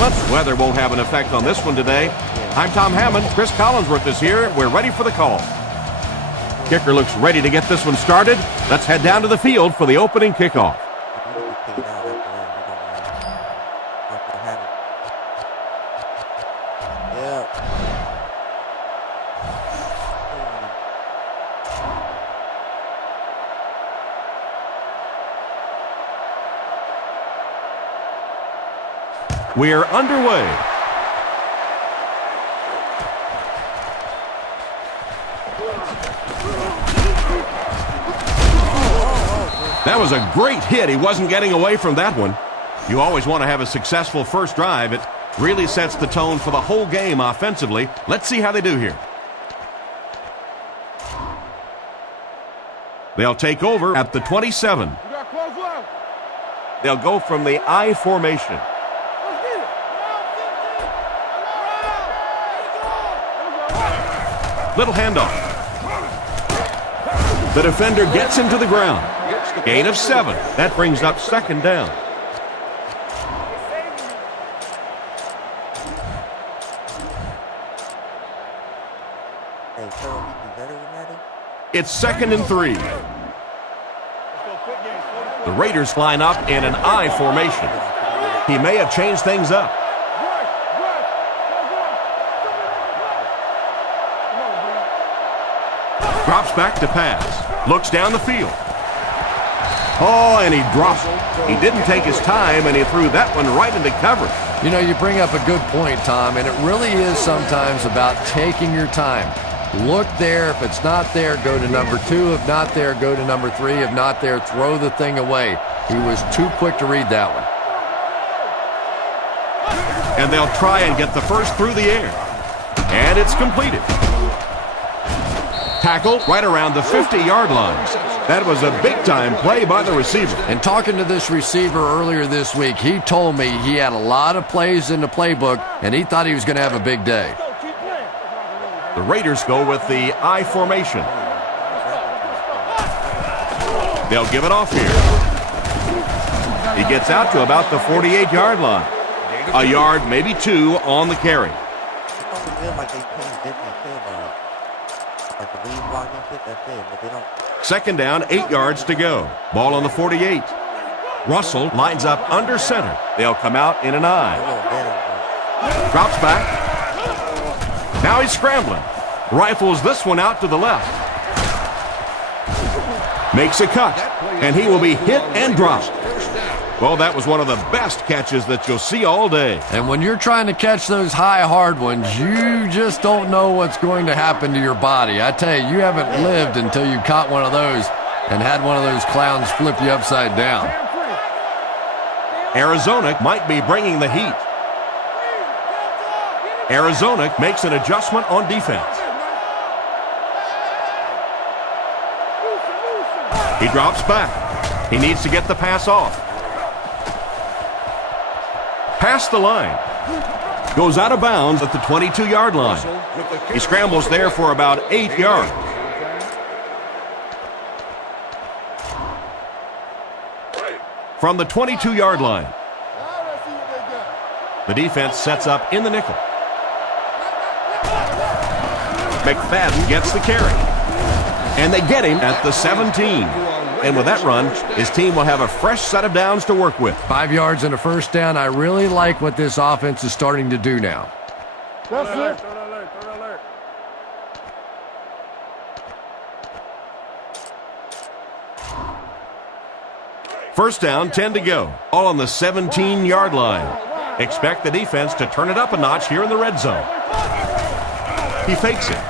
elements. Weather won't have an effect on this one today. I'm Tom Hammond. Chris Collinsworth is here. We're ready for the call. Kicker looks ready to get this one started. Let's head down to the field for the opening kickoff. We're underway. That was a great hit. He wasn't getting away from that one. You always want to have a successful first drive. It really sets the tone for the whole game offensively. Let's see how they do here. They'll take over at the 27. They'll go from the I formation. Little handoff. The defender gets him to the ground. Gain of 7. That brings up second down. It's 2nd and 3. The Raiders line up in an I formation. He may have changed things up. Drops back to pass. Looks down the field. Oh, and he drops it. He didn't take his time, and he threw that one right into coverage. You know, you bring up a good point, Tom, and it really is sometimes about taking your time. Look there. If it's not there, go to number 2. If not there, go to number 3. If not there, throw the thing away. He was too quick to read that one. And they'll try and get the first through the air. And it's completed. Tackle right around the 50-yard line. That was a big-time play by the receiver. And talking to this receiver earlier this week, he told me he had a lot of plays in the playbook, and he thought he was going to have a big day. The Raiders go with the I formation. They'll give it off here. He gets out to about the 48-yard line. A yard, maybe 2 on the carry. Second down, 8 yards to go. Ball on the 48. Russell lines up under center. They'll come out in an I. Drops back. Now he's scrambling. Rifles this one out to the left. Makes a cut. And he will be hit and dropped. Well, that was one of the best catches that you'll see all day. And when you're trying to catch those high, hard ones, you just don't know what's going to happen to your body. I tell you, you haven't lived until you caught one of those and had one of those clowns flip you upside down. Arizona might be bringing the heat. Arizona makes an adjustment on defense. He drops back. He needs to get the pass off. Past the line. Goes out of bounds at the 22-yard line. He scrambles there for about 8 yards. From the 22-yard line. The defense sets up in the nickel. McFadden gets the carry. And they get him at the 17. And with that run, his team will have a fresh set of downs to work with. 5 yards and a first down. I really like what this offense is starting to do now. That's it. First down, 10 to go. All on the 17-yard line. Expect the defense to turn it up a notch here in the red zone. He fakes it,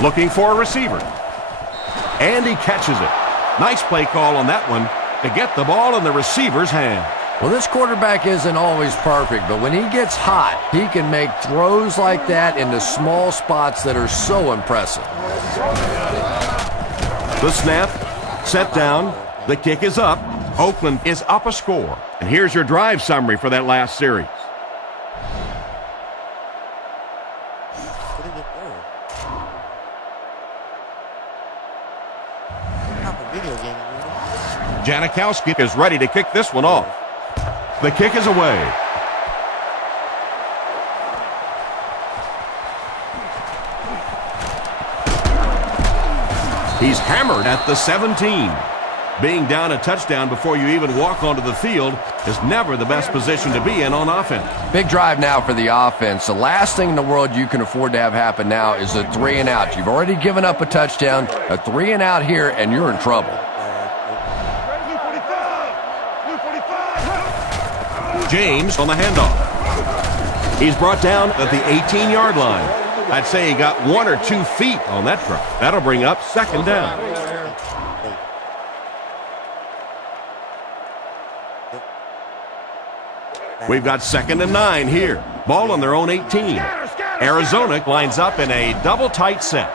looking for a receiver. And he catches it. Nice play call on that one to get the ball in the receiver's hand. Well, this quarterback isn't always perfect, but when he gets hot, he can make throws like that into small spots that are so impressive. The snap, set down, the kick is up. Oakland is up a score. And here's your drive summary for that last series. Janikowski is ready to kick this one off. The kick is away. He's hammered at the 17. Being down a touchdown before you even walk onto the field is never the best position to be in on offense. Big drive now for the offense. The last thing in the world you can afford to have happen now is a 3-and-out. You've already given up a touchdown, a 3-and-out here, and you're in trouble. James on the handoff. He's brought down at the 18-yard line. I'd say he got 1 or 2 feet on that drop. That'll bring up 2nd down. We've got 2nd and 9 here. Ball on their own 18. Arizona lines up in a double tight set.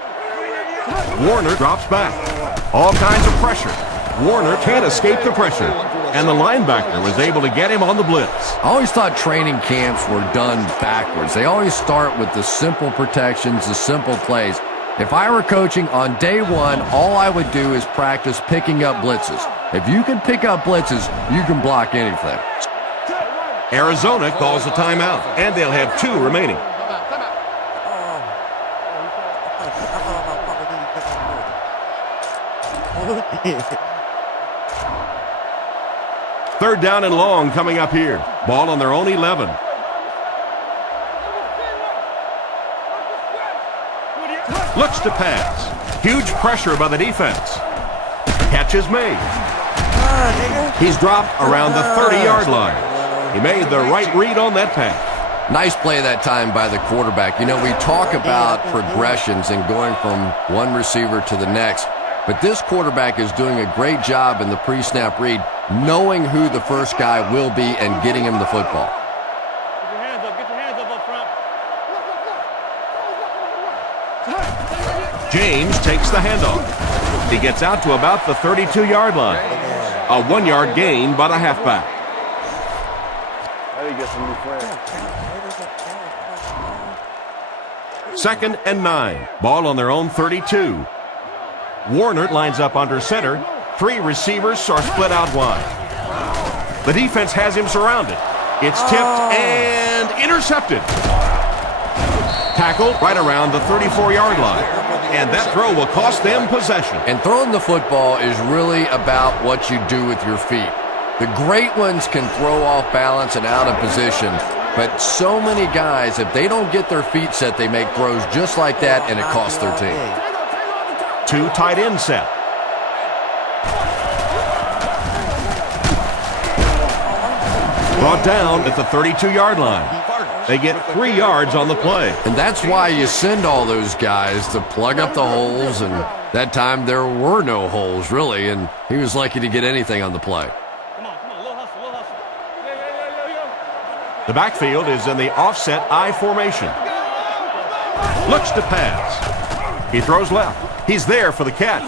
Warner drops back. All kinds of pressure. Warner can't escape the pressure. And the linebacker was able to get him on the blitz. I always thought training camps were done backwards. They always start with the simple protections, the simple plays. If I were coaching on day one, all I would do is practice picking up blitzes. If you can pick up blitzes, you can block anything. Arizona calls a timeout, and they'll have 2 remaining. Third down and long coming up here. Ball on their own 11. Looks to pass. Huge pressure by the defense. Catch is made. He's dropped around the 30-yard line. He made the right read on that pass. Nice play that time by the quarterback. You know, we talk about progressions and going from one receiver to the next, but this quarterback is doing a great job in the pre-snap read, knowing who the first guy will be and getting him the football. Get your hands up front. James takes the handoff. He gets out to about the 32-yard line. A 1-yard gain by the halfback. Second and 9. Ball on their own 32. Warner lines up under center. 3 receivers are split out wide. The defense has him surrounded. It's tipped and intercepted. Tackled right around the 34-yard line. And that throw will cost them possession. And throwing the football is really about what you do with your feet. The great ones can throw off balance and out of position, but so many guys, if they don't get their feet set, they make throws just like that, and it costs their team. 2 tight end set. Brought down at the 32-yard line. They get 3 yards on the play. And that's why you send all those guys to plug up the holes, and that time there were no holes, really, and he was lucky to get anything on the play. The backfield is in the offset I formation. Looks to pass. He throws left. He's there for the catch.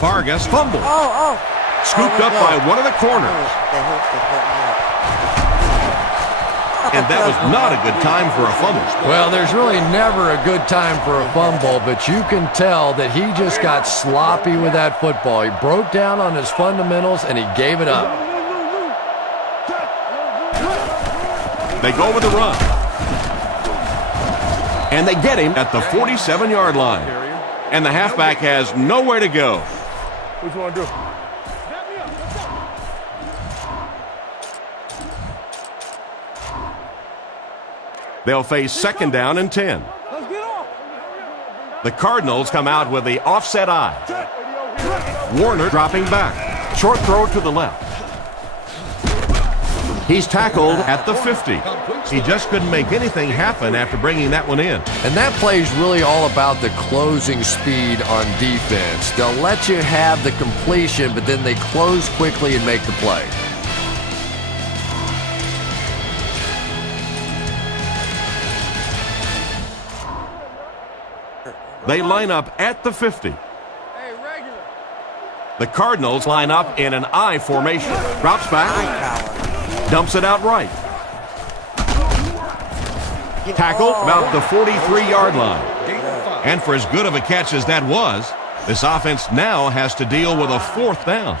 Vargas fumbled. Scooped up by one of the corners. And that was not a good time for a fumble. Well, there's really never a good time for a fumble, but you can tell that he just got sloppy with that football. He broke down on his fundamentals, and he gave it up. They go with the run. And they get him at the 47-yard line. And the halfback has nowhere to go. What you want to do? They'll face 2nd down and 10. The Cardinals come out with the offset I. Warner dropping back. Short throw to the left. He's tackled at the 50. He just couldn't make anything happen after bringing that one in. And that play is really all about the closing speed on defense. They'll let you have the completion, but then they close quickly and make the play. They line up at the 50. The Cardinals line up in an I formation. Drops back. Dumps it out right. Tackle about the 43-yard line. And for as good of a catch as that was, this offense now has to deal with a 4th down.